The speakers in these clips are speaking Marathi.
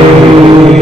Amen.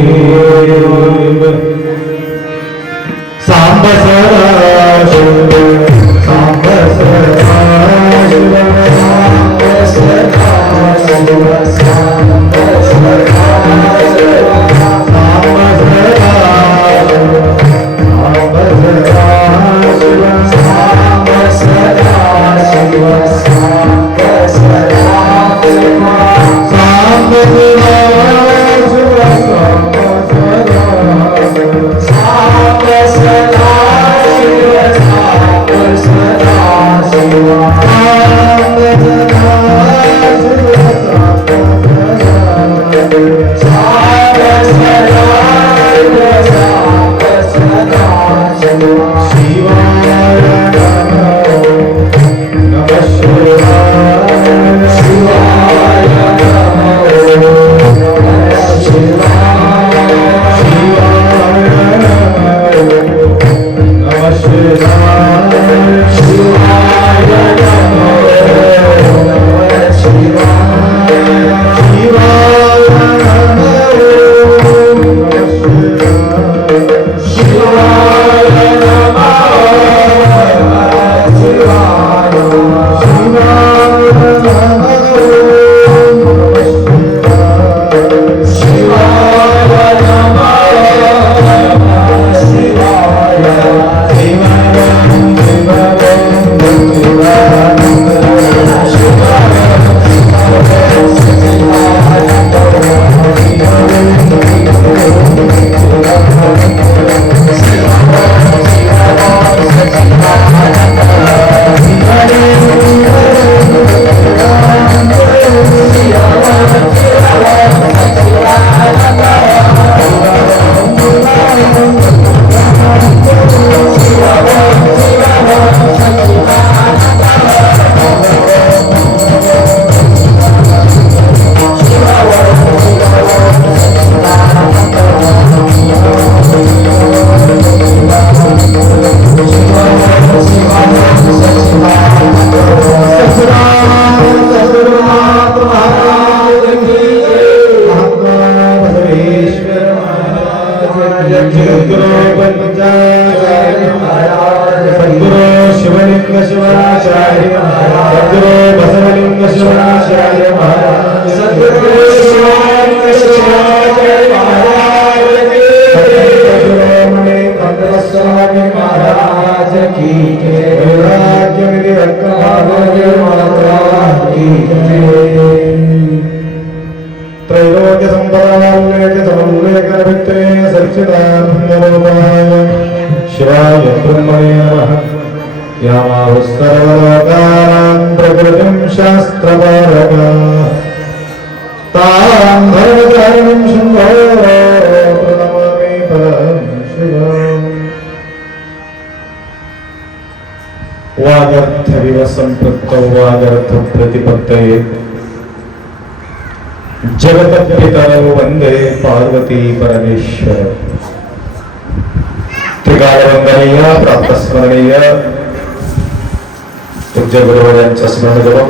पूज्य गुरुवर्यांचं स्मरण करू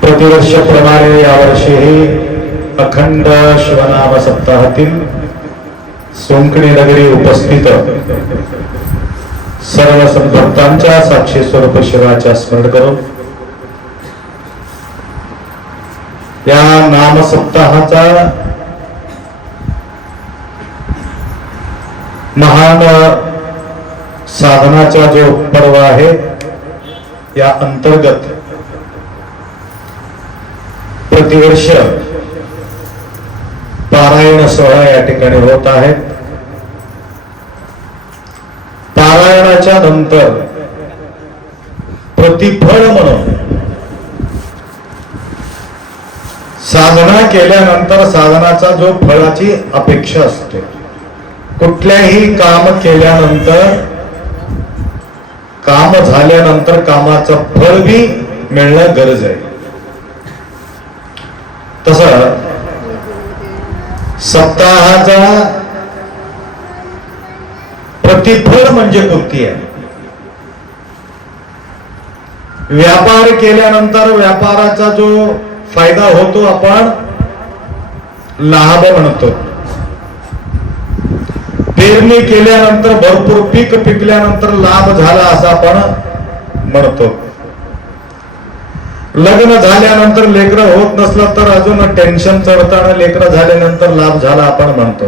प्रतिवर्षाप्रमाणे यावर्षीही अखंड शिवनाम सप्ताहातील सोंकणी नगरी उपस्थित सर्व संभक्तांच्या साक्षी स्वरूप शिवाच्या स्मरण करू या नाम सप्ताहाचा महान साधनाचा जो पर्व आहे या अंतर्गत प्रतिवर्ष पारायण सोहळा या ठिकाणी होत आहे. पारायणाच्या नंतर प्रतिफळ म्हणून साधना केल्यानंतर साधनाचा जो फळाची अपेक्षा असते कुठल्याही काम केल्यानंतर काम झाल्यानंतर कामाचं फळ बी मिळणं गरज आहे. तस सप्ताहाचा प्रतिफळ म्हणजे कृती आहे. व्यापार केल्यानंतर व्यापाराचा जो फायदा होतो आपण लाभ म्हणतो. पेरणी केल्यानंतर भरपूर पीक पिकल्यानंतर लाभ झाला असं आपण म्हणतो. लग्न झाल्यानंतर लेकरं होत नसलं तर अजून टेन्शन चढताना लेकरं झाल्यानंतर लाभ झाला आपण म्हणतो.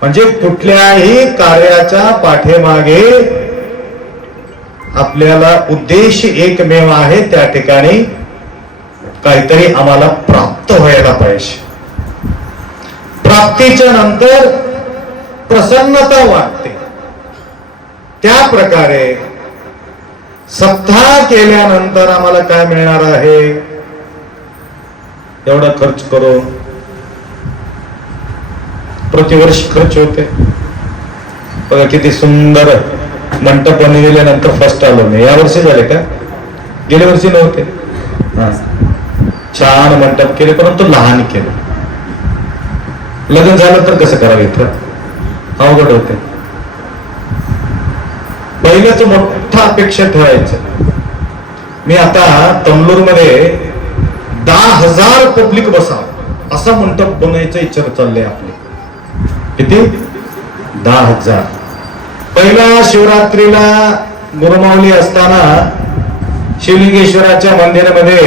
म्हणजे कुठल्याही कार्याच्या पाठीमागे आपल्याला उद्देश एकमेव आहे त्या ठिकाणी काहीतरी आम्हाला प्राप्त व्हायला पाहिजे. प्राप्तीच्या नंतर प्रसन्नता वाटते त्या प्रकारे सत्ता केल्यानंतर आम्हाला काय मिळणार आहे? एवढा खर्च करू प्रतिवर्ष खर्च होते. बघा किती सुंदर मंडप बनविल्यानंतर फर्स्ट आलो मी. या वर्षी झाले का? गेल्या वर्षी नव्हते. छान मंडप केले परंतु लहान केले. लग्न झालं तर कसं करावं इथं? अवघड होते. पहिलंच मोठा अपेक्षा ठेवायचं. मी आता तमलूरमध्ये दहा हजार पब्लिक बसाव असा मंडप बनवायचा इच्छा चालले आपले. किती? दहा हजार. पहिला शिवरात्रीला गुरुमावली असताना शिवलिंगेश्वराच्या मंदिरामध्ये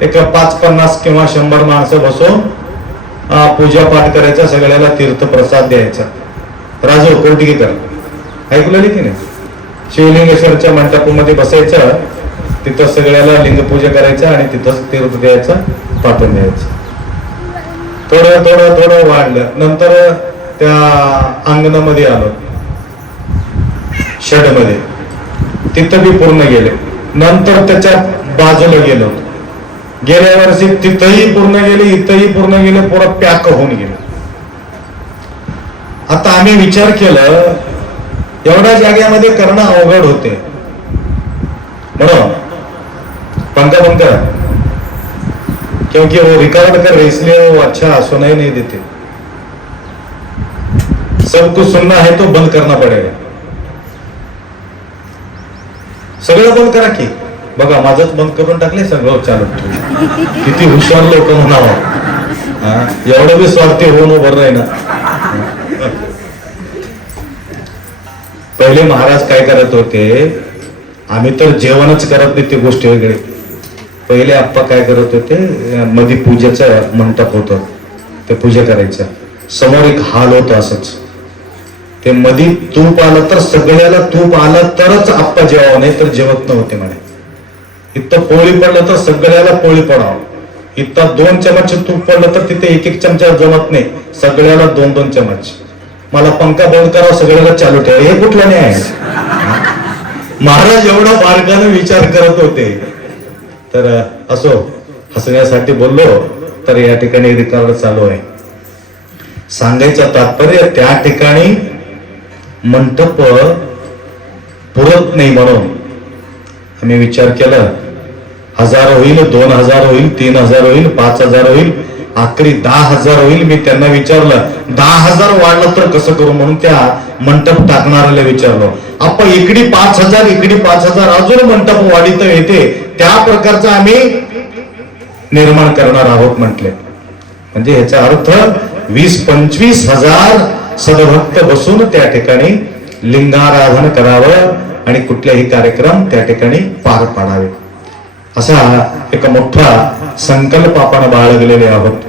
एक पाच पन्नास किंवा शंभर माणसं बसून पूजा पाठ करायचा सगळ्याला तीर्थप्रसाद द्यायचा. राजू कोटीकर ऐकलं की नाही? शिवलिंगेश्वरच्या मंडपामध्ये बसायचं तिथं सगळ्याला लिंगपूजा करायचं आणि तिथंच तीर्थ द्यायचं पाठवून द्यायचं थोडं थोडं थोडं वाढलं. नंतर त्या अंगणामध्ये आलो. मध्ये तिथं बी पूर्ण गेले. नंतर त्याच्या बाजूला गेलो. गेल्या वर्षी तिथंही पूर्ण गेले इथंही पूर्ण गेले पुरा पॅक होऊन गेले. आता आम्ही विचार केलं एवढ्या जागेमध्ये करणं अवघड होते. म्हणून पंखा बंद करा क्योंकि वो रिकॉर्ड कर रहे इसलिए वो अच्छा सुनाई नहीं देते. सबको सुनना है तो बंद करना पड़ेगा. सगळं बंद करा की. बघा माझंच बंद करून टाकले सगळं चालू किती हुशार लोक म्हणावं. एवढं बी स्वार्थी होऊन उभं नाही ना पहिले महाराज काय करत होते आम्ही तर जेवणच करत नाही ती गोष्टी वगैरे पहिले आप्पा काय करत होते मध्ये पूजेचं मंडप होतं ते पूजा करायचं. समोर एक हाल होतो असंच. ते मधी तूप आलं तर सगळ्याला तूप आलं तरच आप्पा जेवावं नाही तर जेवत नव्हते म्हणे. इथं पोळी पडलं तर सगळ्याला पोळी पडावं. इथं दोन चमच तूप पडलं तर तिथे एक एक चमचा जमत नाही. सगळ्याला दोन दोन चमच. मला पंखा बंद करावा सगळ्याला चालू ठेवा. हे कुठला नाही आहे महाराज एवढा बारकानं विचार करत होते. तर असो हसण्यासाठी बोललो तर या ठिकाणी रिकॉर्ड चालू आहे. सांगायचं तात्पर्य त्या ठिकाणी मंडप पुरत नाही म्हणून. आम्ही विचार केला हजार होईल दोन हजार होईल तीन हजार होईल पाच हजार होईल आखरी दहा हजार होईल मी त्यांना विचारलं दहा हजार वाढलं तर कसं करू म्हणून त्या मंडप टाकणाऱ्याला विचारलो. आपण इकडे पाच हजार इकडे पाच हजार अजून मंडप वाढीत येते. त्या प्रकारचं आम्ही निर्माण करणार आहोत म्हटले. म्हणजे ह्याचा अर्थ वीस पंचवीस हजार सदभक्त बसून त्या ठिकाणी लिंगाराधन करावं आणि कुठल्याही कार्यक्रम त्या ठिकाणी पार पाडावे. असा एक मोठा संकल्प आपण बाळगलेले आहोत.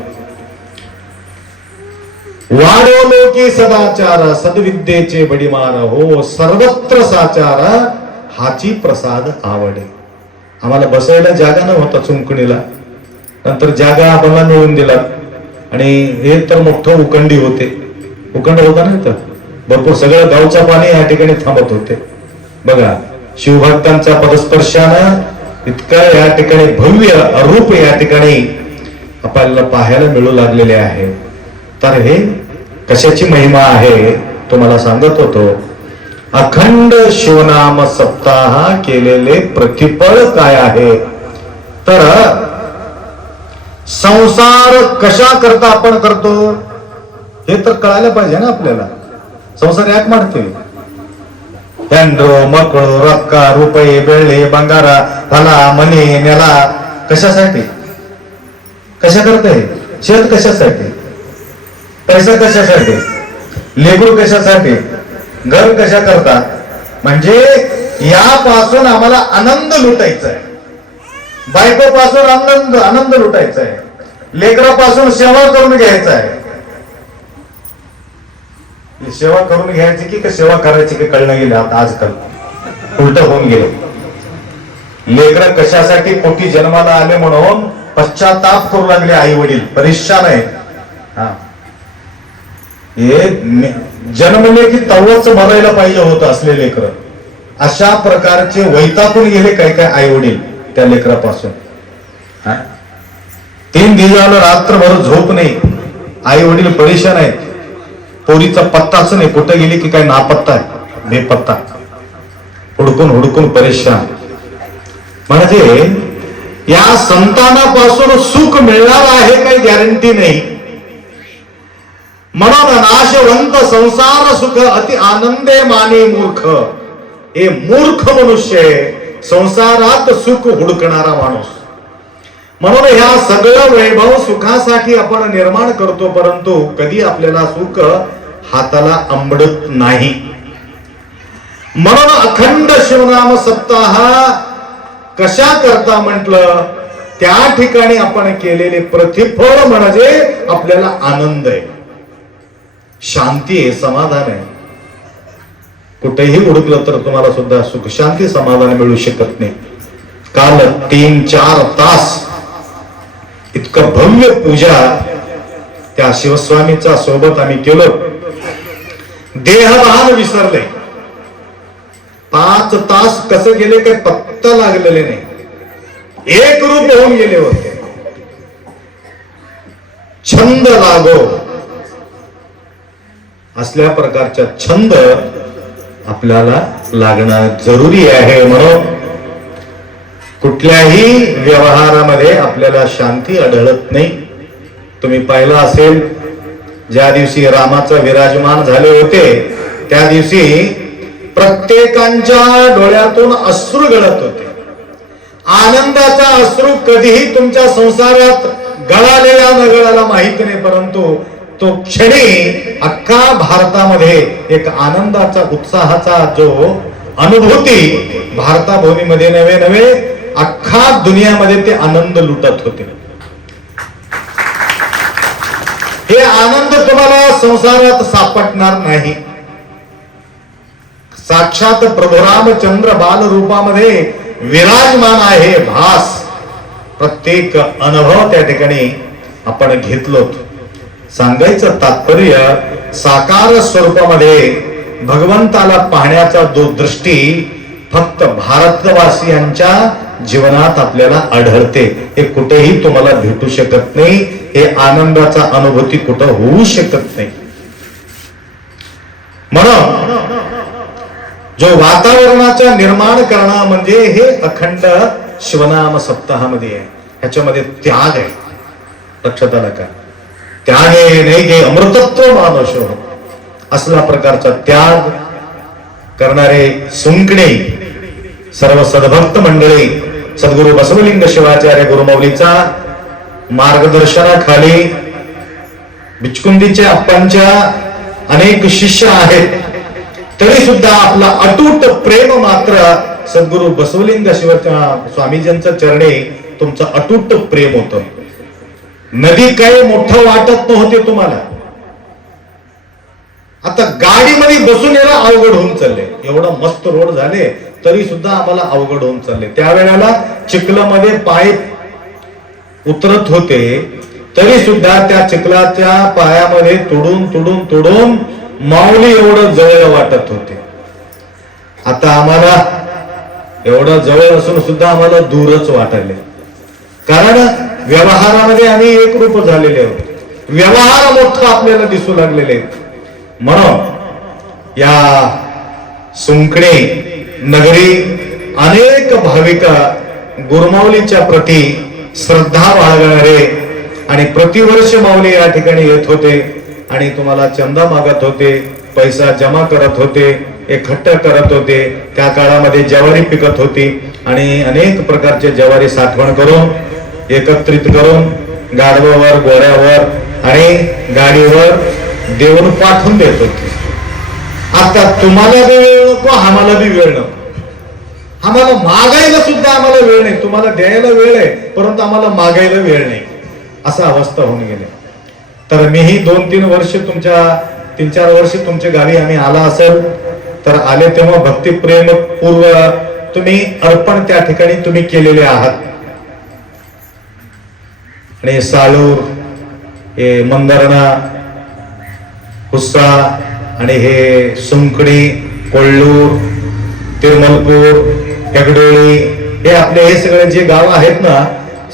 वाडोलोकी सदाचार सद्विद्येचे बडीमार हो सर्वत्र साचार हाची प्रसाद आवडे. आम्हाला बसायला जागा नव्हता चुंकणीला. नंतर जागा आम्हाला मिळून दिला. आणि हे तर मोठं उकंडी होते. उकंड होता ना तर भरपूर सगळं गावचं पाणी या ठिकाणी थांबत होते. बघा शिवभक्तांच्या पदस्पर्शानं इतकं या ठिकाणी भव्य रूप या ठिकाणी आपल्याला पाहायला मिळू लागलेले आहे. तर हे कशाची महिमा आहे तुम्हाला सांगत होतो. अखंड शिवनाम सप्ताह केलेले प्रतिफळ काय आहे? तर संसार कशा करता आपण करतो? हे तर कळायला पाहिजे ना आपल्याला. संसार याक मारते मकळ रक्का रुपये बेळे बंगारा भला मने नेला. कशासाठी? कशा करते शेत कशासाठी? पैसा कशासाठी? लेकरू कशासाठी? घर कशा करता म्हणजे यापासून आम्हाला आनंद लुटायचा आहे बायकोपासून आनंद आनंद लुटायचा आहे लेकरापासून सेवा करून घ्यायचा आहे सेवा करून घ्यायची की का सेवा करायची की कळणं गेलं? आता आजकाल. उलट होऊन गेले. लेकर कशासाठी पोटी जन्माला आले म्हणून पश्चाताप करू लागले आई वडील परेशान आहे हा. हे मे- जन्मले की तव्वाच मरायला पाहिजे होत असले लेकर. अशा प्रकारचे वैतापून गेले काय काय आई वडील त्या लेकरापासून. तीन दिवसाला रात्रभर झोप नाही. आई वडील परेशान आहेत. पोरीचा पत्ताच नाही कुठं गेली की काय नापत्ता आहे? बेपत्ता. हुडकून हुडकून परेशान. म्हणजे या संतानापासून सुख मिळणार आहे काही गॅरंटी नाही. म्हणून नाशवंत संसार सुख अति आनंदे माने मूर्ख. हे मूर्ख मनुष्य आहे संसारात सुख हुडकणारा माणूस. म्हणून ह्या सगळं वैभव सुखासाठी आपण निर्माण करतो परंतु कधी आपल्याला सुख हाताला आंबडत नाही. म्हणून अखंड शिवनाम सप्ताह कशा करता म्हटलं त्या ठिकाणी आपण केलेले प्रतिफळ म्हणजे आपल्याला आनंद आहे. शांती आहे समाधान आहे. कुठेही उडकलं तर तुम्हाला सुद्धा सुख शांती समाधान मिळू शकत नाही. काल तीन चार तास इतकं भव्य पूजा त्या शिवस्वामीचा सोबत आम्ही केलो. देहभान विसरले. पाच तास कसं गेले काही पत्ता लागलेले नाही. एक रूप होऊन गेले होते. छंद लागो. असल्या प्रकारचा छंद आपल्याला लागणं जरुरी आहे म्हणून कुठल्याही व्यवहारामध्ये आपल्याला शांती आढळत नाही. तुम्ही पाहिलं असेल ज्या दिवशी रामाचं विराजमान झाले होते त्या दिवशी प्रत्येकांच्या डोळ्यातून अश्रू गळत होते. आनंदाचा अश्रू कधीही तुमच्या संसारात गळालेला न गळाला माहीत नाही परंतु तो क्षणी अख्खा भारतामध्ये एक आनंदाचा उत्साहाचा जो अनुभूती भारताभूमीमध्ये नवे नवे अख्खा दुनियामध्ये ते आनंद लुटत होते. हे आनंद तुम्हाला संसारात सापडणार नाही. साक्षात प्रभू रामचंद्र बाल रूपामध्ये विराजमान आहे भास. प्रत्येक अनुभव त्या ठिकाणी आपण घेतलो सांगायचं तात्पर्य साकार स्वरूपामध्ये भगवंताला पाहण्याचा जो दृष्टी फक्त भारतवासियांच्या जीवनात आपल्याला आढळते हे कुठेही तुम्हाला भेटू शकत नाही हे आनंदाचा अनुभूती कुठं होऊ शकत नाही. म्हणून जो वातावरणाचा निर्माण करणं म्हणजे हे अखंड शिवनाम सप्ताहामध्ये आहे. ह्याच्यामध्ये त्याग आहे. लक्षात आलं का? त्याने नाही गे अमृतत्व मानशो असला प्रकारचा त्याग करणारे सुंकणे सर्व सद्भक्त मंडळी सद्गुरु बसवलिंग शिवाचार्य गुरुमौलीचा मार्गदर्शनाखाली बिचकुंदीच्या अप्पांच्या अनेक शिष्य आहेत. तरी सुद्धा आपला अटूट प्रेम मात्र सद्गुरु बसवलिंग शिव स्वामीजींचं चरणे तुमचं अटूट प्रेम होतं. नदी काही मोठं वाटत नव्हते तुम्हाला. आता गाडीमध्ये बसून यायला अवघड होऊन चालले. एवढा मस्त रोड झाले तरी सुद्धा आम्हाला अवघड होऊन चालले. त्यावेळेला चिखलामध्ये पाय उतरत होते तरी सुद्धा त्या चिखलाच्या पायामध्ये तुडून तुडून तुडून माऊली एवढं जवळ वाटत होते. आता आम्हाला एवढं जवळ असून सुद्धा आम्हाला दूरच वाटायले. कारण व्यवहारामध्ये आम्ही एक रूप झालेले आहोत व्यवहार मोठं आपल्याला दिसू लागलेले आहेत. म्हणून या सुंकणे नगरी अनेक भाविक गुरुमाऊलीच्या प्रती श्रद्धा बाळगणारे आणि प्रतिवर्ष माऊली या ठिकाणी येत होते आणि तुम्हाला चंदा मागत होते पैसा जमा करत होते एकट्ठ करत होते त्या काळामध्ये ज्वारी पिकत होती आणि अनेक प्रकारचे ज्वारी साठवण करून एकत्रित करून गाडवावर गोऱ्यावर आणि गाडीवर देऊन पाठवून देत. होते आता तुम्हाला बी वेळ नको आम्हाला बी वेळ नको. आम्हाला मागायला सुद्धा आम्हाला वेळ नाही. तुम्हाला द्यायला वेळ आहे परंतु आम्हाला मागायला वेळ नाही. असा अवस्था होऊन गेली. तर मीही दोन तीन वर्ष तुमच्या तीन चार वर्ष तुमच्या गावी आम्ही आला असेल तर आले तेव्हा भक्तिप्रेम पूर्व तुम्ही अर्पण त्या ठिकाणी तुम्ही केलेले आहात. आणि साळूर हे मंदरणा हुस्सा आणि हे सुंकडी कोल्लूर तिरमलपूर टेकडोळी हे आपले हे सगळे जे गाव आहेत ना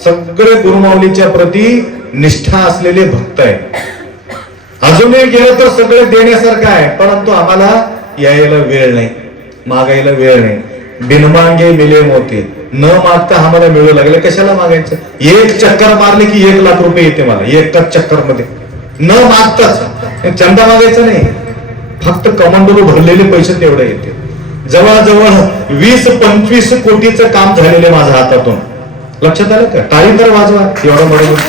सगळे गुरुमाऊलीच्या प्रती निष्ठा असलेले भक्त आहेत. अजूनही गेलं तर सगळे देण्यासारखं आहे परंतु आम्हाला यायला वेळ नाही मागायला वेळ नाही. बिनमांगे मिले मोती न मागता आम्हाला मिळू लागले. कशाला मागायचं? एक चक्कर मारले की एक लाख रुपये येते मला एकाच चक्करमध्ये न मागताच. चंदा मागायचा नाही. फक्त कमांडोलो भरलेले पैसे तेवढे येते. जवळजवळ वीस पंचवीस कोटीचं काम झालेलं आहे माझ्या हातातून. लक्षात आलं का? टाळी तर वाजवा. एवढं बरोबर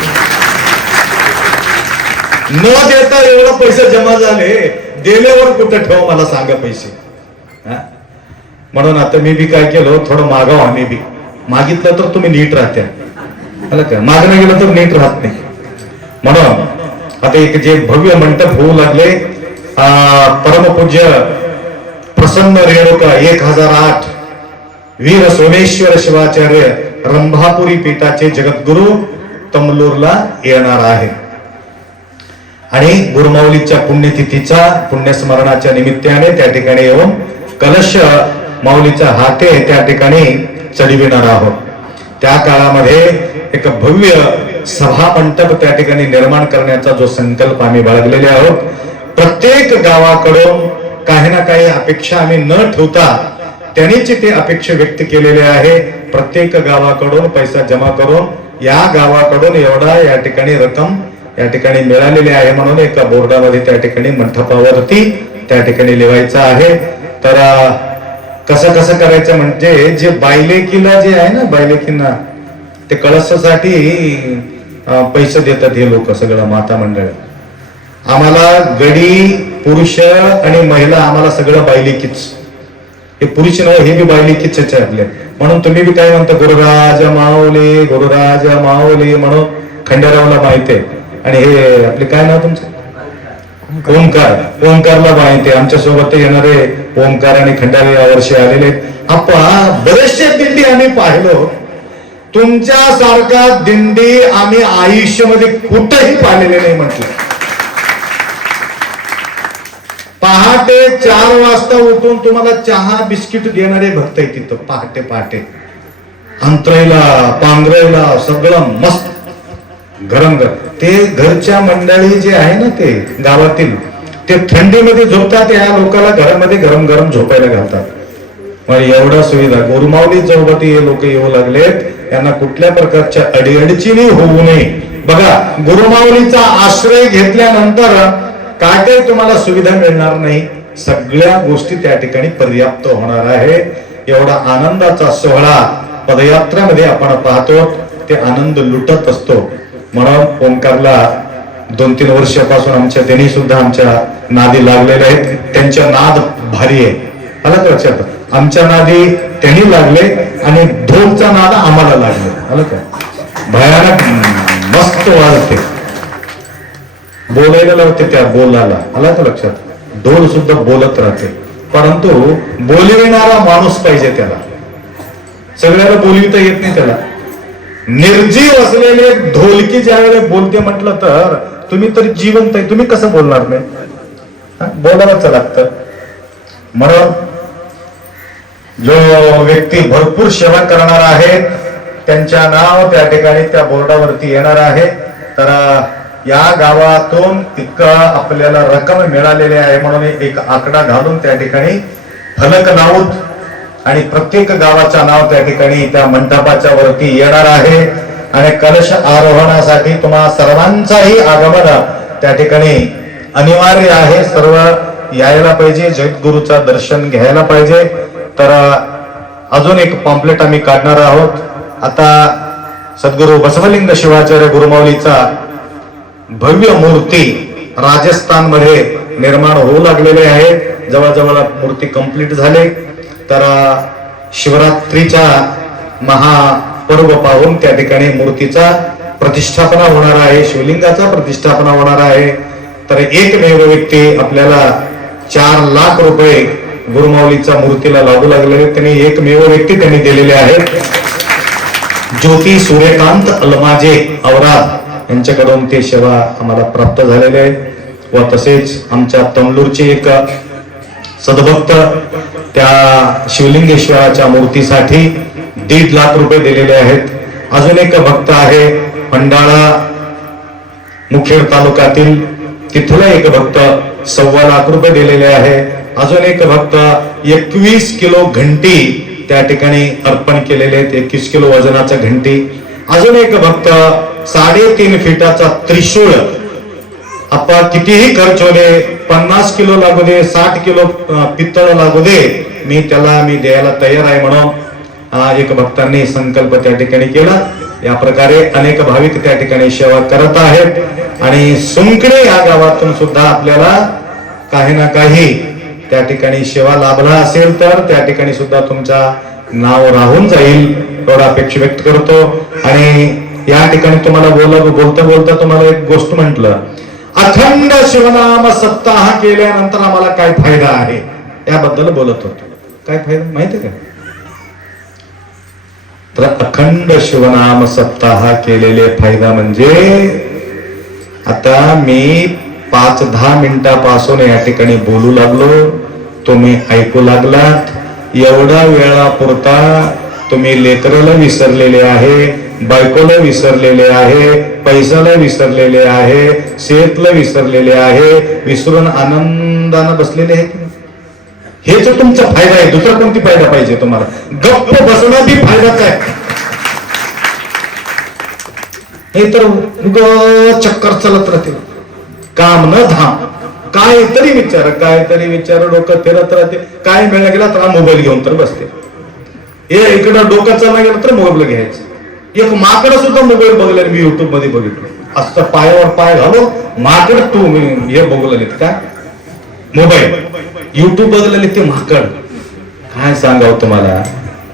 न देता एवढं पैसे जमा झाले. गेल्यावर कुठं ठेव मला सांगा पैसे. हा? म्हणून आता मी बी काय केलं थोडं मागाव आम्ही बी. मागितलं तर तुम्ही नीट राहत्या. का? मागणं गेलं तर नीट राहत नाही. म्हणून आता एक जे भव्य मंडप होऊ लागले परमपूज्य प्रसन्न रेणुका एक हजार आठ वीर सोमेश्वर शिवाचार्य रंभापुरी पीठाचे जगद्गुरु तमलूरला येणार आहे. आणि गुरुमाऊलीच्या पुण्यतिथीचा पुण्यस्मरणाच्या निमित्ताने त्या ठिकाणी येऊन कलश माऊलीचा हाते त्या ठिकाणी चढविणार आहोत. त्या काळामध्ये एक भव्य सभा मंडप त्या ठिकाणी निर्माण करण्याचा जो संकल्प आम्ही बाळगलेले आहोत. प्रत्येक गावाकडून काही ना काही अपेक्षा आम्ही न ठेवता त्यांनीच ते अपेक्षा व्यक्त केलेले आहे. प्रत्येक गावाकडून पैसा जमा करून या गावाकडून एवढा या ठिकाणी रक्कम या ठिकाणी मिळालेली आहे म्हणून एका बोर्डामध्ये त्या ठिकाणी मंडपावरती त्या ठिकाणी लिवायचं आहे. तर कसं कसं करायचं म्हणजे जे बायलेकीला जे आहे ना बायलेकींना ते कळसासाठी पैसे देतात हे लोक सगळं माता मंडळ. आम्हाला गडी पुरुष आणि महिला आम्हाला सगळं बायलेकीच. हे पुरुष नाही हे बी बायलेकीच आहे आपले. म्हणून तुम्ही बी काय म्हणता गुरुराज माऊले गुरुराज माऊली म्हणून खंडेरावला माहिती आहे. आणि हे आपले काय नाव तुमचं? ओंकार. ओंकारला माहिती आमच्यासोबत येणारे ओंकार आणि खंडाळे यावर्षी आलेले आहेत. बरेचशे बरेचसे दिंडी आम्ही पाहिलो. तुमच्या सारखा दिंडी आम्ही आयुष्यामध्ये कुठेही पाहिलेले नाही म्हटलं. पहाटे चार वाजता उठून तुम्हाला चहा बिस्किट देणारे भक्त आहे तिथं. पहाटे पहाटे. अंतरायला पांघरायला सगळं मस्त. गरम गरम. ते घरच्या मंडळी जे आहे ना ते गावातील ते थंडीमध्ये झोपतात या लोकांना घरामध्ये गरम गरम झोपायला घालतात. मग एवढा सुविधा गुरुमावली चौबती हे लोक येऊ लागलेत. यांना कुठल्या प्रकारच्या अडीअडचणी होऊ नये. बघा गुरुमावलीचा आश्रय घेतल्यानंतर काय काय तुम्हाला सुविधा मिळणार नाही? सगळ्या गोष्टी त्या ठिकाणी पर्याप्त होणार आहे. एवढा आनंदाचा सोहळा पदयात्रामध्ये आपण पाहतो. ते आनंद लुटत असतो. म्हणून ओंकारला दोन तीन वर्षापासून आमच्या त्यांनी सुद्धा आमच्या नादी लागलेले आहेत. त्यांच्या नाद भारी आहे. आलं का लक्षात आमच्या नादी त्यांनी लागले आणि ढोलचा नाद आम्हाला लागले. आलं का भयानक मस्त वाजते बोलायला लावते त्या बोलाला. आला का लक्षात ढोल सुद्धा बोलत राहते. परंतु बोलविणारा माणूस पाहिजे त्याला. सगळ्याला बोलविता येत नाही त्याला. निर्जीव असलेले ढोलकी ज्या वेळेला बोलते म्हटलं तर तुम्ही तर जिवंत आहे. तुम्ही कसं बोलणार नाही? हा? बोलावंच लागतं. म्हणून जो व्यक्ती भरपूर सेवा करणार आहे त्यांच्या नाव त्या ठिकाणी त्या बोर्डावरती येणार आहे. तर या गावातून इतकं आपल्याला रक्कम मिळालेली आहे म्हणून एक आकडा घालून त्या ठिकाणी फलक लावून आणि प्रत्येक गावाचं नाव त्या ठिकाणी त्या मंडपाच्या वरती येणार आहे. आणि कलश आरोहणासाठी तुम्हा सर्वांचाही आगमन त्या ठिकाणी अनिवार्य आहे. सर्व यायला पाहिजे जगद्गुरूचं दर्शन घ्यायला पाहिजे. तर अजून एक पॉम्पलेट आम्ही काढणार आहोत. आता सद्गुरू बसवलिंग शिवाचार्य गुरुमाऊलीचा भव्य मूर्ती राजस्थानमध्ये निर्माण होऊ लागलेले आहे. जवळजवळ मूर्ती कंप्लीट झाले. तर शिवरात्रीच्या महापर्व पाहून त्या ठिकाणी मूर्तीचा प्रतिष्ठापना होणार आहे शिवलिंगाचा प्रतिष्ठापना होणार आहे. तर एकमेव व्यक्ती आपल्याला चार लाख रुपये गुरुमाऊलीच्या मूर्तीला लागू लागलेले त्यांनी एकमेव व्यक्ती त्यांनी दिलेले आहेत ज्योती सूर्यकांत अलमाजे औराद यांच्याकडून ते सेवा आम्हाला प्राप्त झालेले आहे. व तसेच आमच्या तमलूरचे एक सद्भक्त त्या शिवलिंगेश्वराच्या मूर्तीसाठी दीड लाख रुपये दिलेले आहेत. अजून एक भक्त आहे पंडाळा मुखेड तालुक्यातील तिथला एक भक्त सव्वा लाख रुपये दिलेले आहे. अजून एक भक्त एकवीस किलो घंटी त्या ठिकाणी अर्पण केलेले आहेत. एकवीस किलो वजनाचा घंटी. अजून एक भक्त साडेतीन फिटाचा त्रिशूळ आपा कितीही खर्च होणे पन्नास किलो लागू दे साठ किलो पितळ पित्तळ लागू दे मी त्याला मी द्यायला तयार आहे म्हणून एक भक्तांनी संकल्प त्या ठिकाणी केला या प्रकारे अनेक भाविक त्या ठिकाणी सेवा करत आहेत आणि सुंकडे या गावातून सुद्धा आपल्याला काही ना काही त्या ठिकाणी सेवा लाभला असेल तर त्या ठिकाणी सुद्धा तुमचा नाव राहून जाईल एवढा अपेक्षा व्यक्त करतो आणि या ठिकाणी तुम्हाला बोल बोलता बोलता तुम्हाला एक गोष्ट म्हटलं अखंड शिवनाम सप्ताह केल्यानंतर आम्हाला काय फायदा आहे? याबद्दल बोलत होतो. काय फायदा? माहिती का? तर अखंड शिवनाम सप्ताह केलेले फायदा म्हणजे आता मी पाच दहा मिनिटापासून या ठिकाणी बोलू लागलो. तुम्ही ऐकू लागलात. एवढा वेळापुरता तुम्ही लेकराला विसरलेले आहे बायकोला विसरलेले आहे पैशाला विसरलेले आहे शेतला विसरलेले आहे विसरून आनंदानं बसलेले आहे हे जो तुमचा फायदा आहे दुसरा कोणती फायदा पाहिजे तुम्हाला? गप्प बसणं बी फायदाच आहे हे तर उग चक्कर चलत राहते. काम न धाम. तरी विचार काहीतरी विचार डोकं फिरत राहते. काय मिळायला गेला तर मोबाईल घेऊन तर बसते. हे इकडं डोकं चालला गेलं तर मोबाईल घ्यायचं. एक माकड सुद्धा मोबाईल बघलेलं मी युट्यूबमध्ये बघितलं. असं पायावर पाय घालून माकड तू मी हे बघलेत काय मोबाईल. युट्यूब बघलेले ते माकड. काय सांगावं तुम्हाला?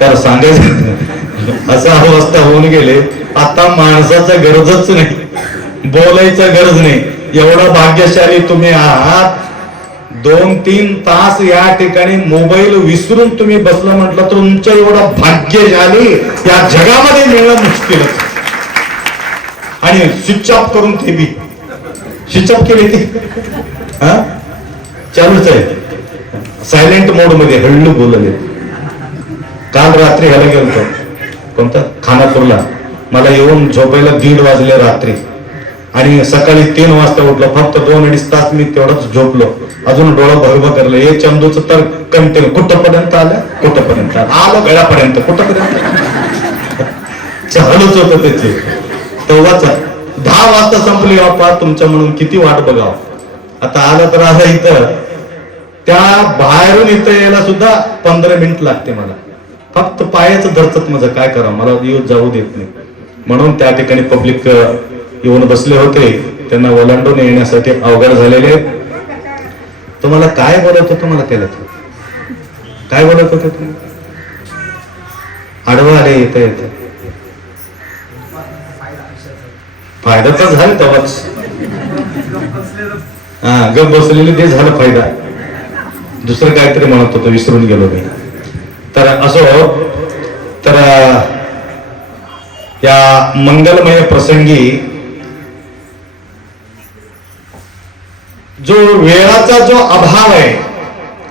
तर सांगायचं असं अवस्था होऊन गेले. आता माणसाचा गरजच नाही. बोलायचं गरज नाही. एवढा भाग्यशाली तुम्ही आहात. दोन तीन तास या ठिकाणी मोबाईल विसरून तुम्ही बसलं म्हटलं तर तुमच्या एवढं भाग्यशाली या जगामध्ये मिळणं मुश्किलच आणि स्विच ऑफ करून ते बी. स्विच ऑफ केले ते. हा? चालूच आहे. सायलेंट मोडमध्ये हळू बोलले. काल रात्री ह्याला गेलतो कोणता? खानापूरला. मला येऊन झोपायला दीड वाजले रात्री. आणि सकाळी तीन वाजता उठलो. फक्त दोन अडीच तास मी तेवढंच झोपलो. अजून डोळा भरभर करलं हे चंदूच तर कंटेल कुठपर्यंत आलं? कुठपर्यंत आलं? आलो गळ्यापर्यंत. कुठपर्यंत? चालूच होत त्याचे. तेव्हाच दहा वाजता संपली बापा तुमच्या म्हणून किती वाट बघावं? आता आलं तर आता इथं. त्या बाहेरून इथं यायला सुद्धा पंधरा मिनिट लागते मला. फक्त पायाचं धरचत माझं. काय करा मला येऊ जाऊ देत नाही. म्हणून त्या ठिकाणी पब्लिक येऊन बसले होते. त्यांना ओलांडून येण्यासाठी अवघड झालेले. तुम्हाला काय बोलत होतो मला त्याला काय बोलत होते तुम्ही आडवा आले येत येत. फायदा तर झाला तेव्हाच. हा गप बसलेले ते झालं फायदा. दुसरं काहीतरी म्हणत होतो विसरून गेलो मी. तर असो तर या मंगलमय प्रसंगी जो वेळाचा जो अभाव आहे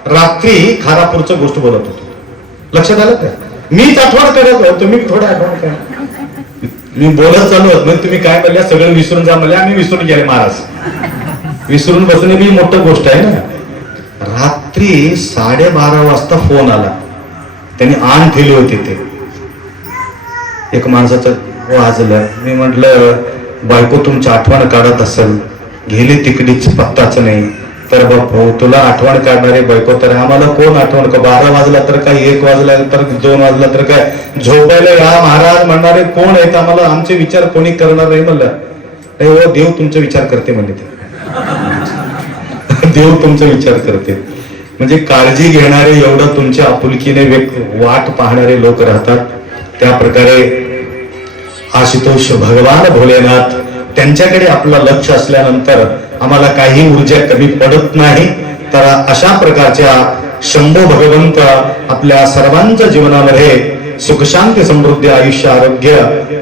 रात्री खारापूरचं गोष्ट बोलत होतो. लक्षात आलं का? मीच आठवण करत होतो तुम्ही थोडं आठवण करा. मी बोलत चालू होत मग तुम्ही काय म्हणल्या? सगळं विसरून जा म्हणले आम्ही विसरून गेले महाराज. विसरून बसणे ही मोठं गोष्ट आहे ना. रात्री साडेबारा वाजता फोन आला. त्यांनी आण ठेवली होती ते. एक माणसाचं वाजलं. मी म्हटलं बायको तुमची आठवण काढत असेल. गेली तिकडीच पत्ताच नाही. तर भाऊ तुला आठवण काढणारे बायको तर आम्हाला कोण आठवण का बारा वाजला तर काय एक वाजला तर दोन वाजला तर काय? झोपायला या महाराज म्हणणारे कोण आहेत आम्हाला? आमचे विचार कोणी करणार नाही म्हणलं. नाही हो देव तुमचे विचार करते म्हणले ते. देव तुमचा विचार करते. म्हणजे काळजी घेणारे एवढं तुमच्या आपुलकीने वाट पाहणारे लोक राहतात. त्या प्रकारे आशुतोष भगवान भोलेनाथ त्यांच्याकडे आपलं लक्ष असल्यानंतर आम्हाला काही ऊर्जा कमी पडत नाही. तर अशा प्रकारच्या शंभो भगवंत आपल्या सर्वांच्या जीवनामध्ये सुखशांती समृद्धी आयुष्य आरोग्य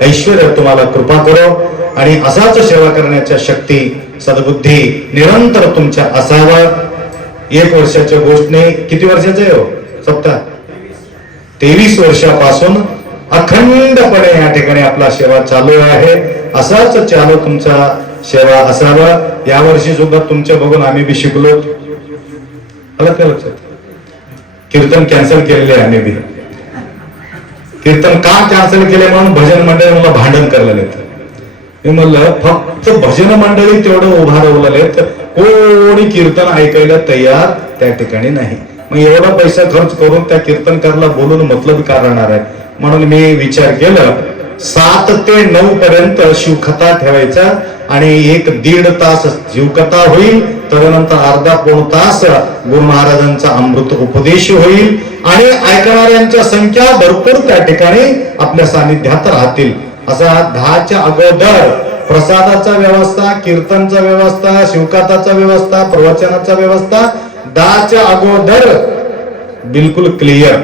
ऐश्वर तुम्हाला कृपा करो. आणि असाच सेवा करण्याच्या शक्ती सद्बुद्धी निरंतर तुमच्या असावं. एक वर्षाच्या गोष्टी किती वर्षाचं आहे हो? सप्ताह तेवीस वर्षापासून अखंडपणे या ठिकाणी आपला सेवा चालू आहे. असाच चालू तुमचा सेवा असावा. या वर्षी सुद्धा तुमच्या बघून आम्ही बी शिकलो. आलं का लक्षात? कीर्तन कॅन्सल केलेले आम्ही बी. कीर्तन का कॅन्सल केले म्हणून भजन मंडळी मला भांडण करायला येतं मी म्हणलं फक्त भजन मंडळी तेवढं उभारवलेले कोणी कीर्तन ऐकायला तयार त्या ठिकाणी नाही. मग एवढा पैसा खर्च करून त्या कीर्तनकारला बोलून मतलब का राहणार आहे? म्हणून मी विचार केला सात ते नऊ पर्यंत शिवकथा ठेवायचा आणि एक दीड तास शिवकथा होईल. त्यानंतर अर्धा पोण तास गुरु महाराजांचा अमृत उपदेश होईल. आणि ऐकणाऱ्यांच्या संख्या भरपूर त्या ठिकाणी आपल्या सानिध्यात राहतील. असा दहाच्या अगोदर प्रसादाचा व्यवस्था कीर्तनचा व्यवस्था शिवकाताचा व्यवस्था प्रवचनाचा व्यवस्था दहाच्या अगोदर बिलकुल क्लिअर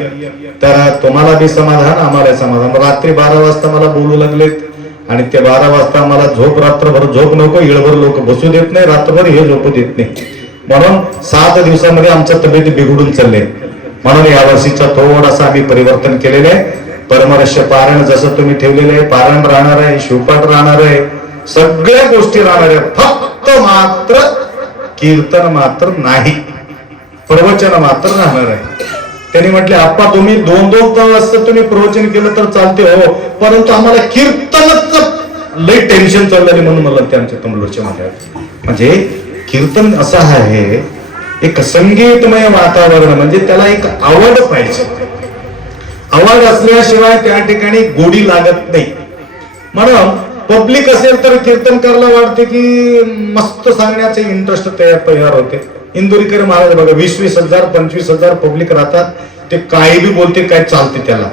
तर तुम्हाला बी समाधान आम्हाला समाधान. रात्री बारा वाजता मला बोलू लागलेत आणि ते बारा वाजता मला झोप रात्रभर झोप नको इळभर लोक बसू देत नाही रात्रभर हे झोपू देत नाही. म्हणून सात दिवसामध्ये आमच्या तब्येत बिघडून चालले म्हणून या वर्षीचा थोडासा आम्ही परिवर्तन केलेले आहे. परमरस्य पारायण जसं तुम्ही ठेवलेले आहे पारायण राहणार आहे शिवपाठ राहणार आहे सगळ्या गोष्टी राहणार आहे. फक्त मात्र कीर्तन मात्र नाही. प्रवचन मात्र राहणार आहे. त्यांनी म्हटले आप्पा तुम्ही दोन दोन तास तुम्ही प्रवचन केलं तर चालते हो परंतु आम्हाला कीर्तनच लई टेन्शन चाललं म्हणून मला ते आमच्या तमलोरच्या म्हणतात म्हणजे कीर्तन असं आहे एक संगीतमय वातावरण म्हणजे त्याला एक आवड पाहिजे. आवड असल्याशिवाय त्या ठिकाणी गोडी लागत नाही. म्हणून पब्लिक असेल तर कीर्तनकारला वाटते की मस्त सांगण्याचे इंटरेस्ट तयार तयार होते. इंदुरीकर महाराज बघा वीस वीस हजार पंचवीस हजार पब्लिक राहतात. ते काही बी बोलते काय चालते त्याला.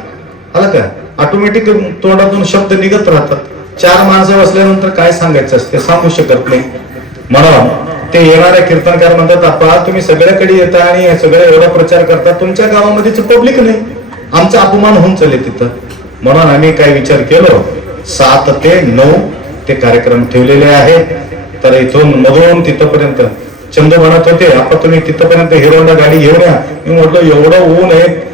आला का? ऑटोमॅटिक तोंडातून शब्द निघत राहतात. चार माणसं बसल्यानंतर काय सांगायचं असते सांगू शकत नाही. म्हणून ते येणाऱ्या कीर्तनकार म्हणतात आपा तुम्ही सगळ्याकडे येता आणि सगळ्या एवढा प्रचार करता तुमच्या गावामध्येच पब्लिक नाही. आमचा अपमान होऊन चालले तिथं. म्हणून आम्ही काय विचार केलो? सात ते नऊ ते कार्यक्रम ठेवलेले आहेत. तर इथून मधून तिथपर्यंत चंद म्हणत होते. आपण तुम्ही तिथपर्यंत हिरोंडा गाडी घेऊन या. मी म्हटलं एवढं ऊन आहे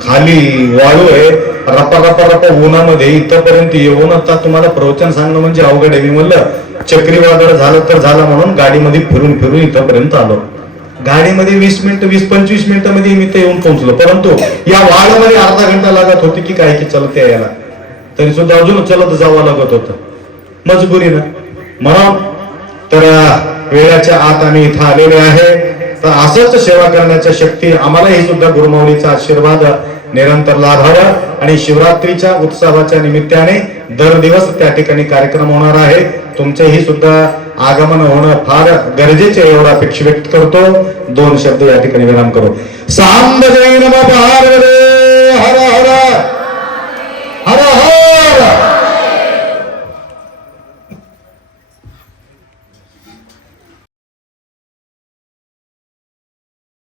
खाली वाळू आहे रपा रपा रपा उन्हामध्ये इथपर्यंत येऊन आता तुम्हाला प्रवचन सांगणं म्हणजे अवघड आहे. मी म्हणलं चक्रीवादळ झालं तर झालं म्हणून गाडीमध्ये फिरून फिरून इथपर्यंत आलो. गाडीमध्ये वीस मिनिटं वीस पंचवीस मिनिटांमध्ये मी ते येऊन पोहोचलो. परंतु या वाळमध्ये अर्धा घंटा लागत होती की काय की चलत यायला. तरी सुद्धा अजून चलत जावं लागत होतं. मजबुरीनं. म्हणून तर वेळाच्या आत आम्ही इथं आलेले आहे. तर असंच सेवा करण्याच्या शक्ती आम्हालाही सुद्धा गुरुमाऊलीचा आशीर्वाद निरंतर लाभावा आणि शिवरात्रीच्या उत्सवाच्या निमित्ताने दर दिवस त्या ठिकाणी कार्यक्रम होणार आहे. तुमचेही सुद्धा आगमन होणं फार गरजेचे एवढा अपेक्षा व्यक्त करतो. दोन शब्द या ठिकाणी विराम करू. सांब जैन हर हर. हर हर.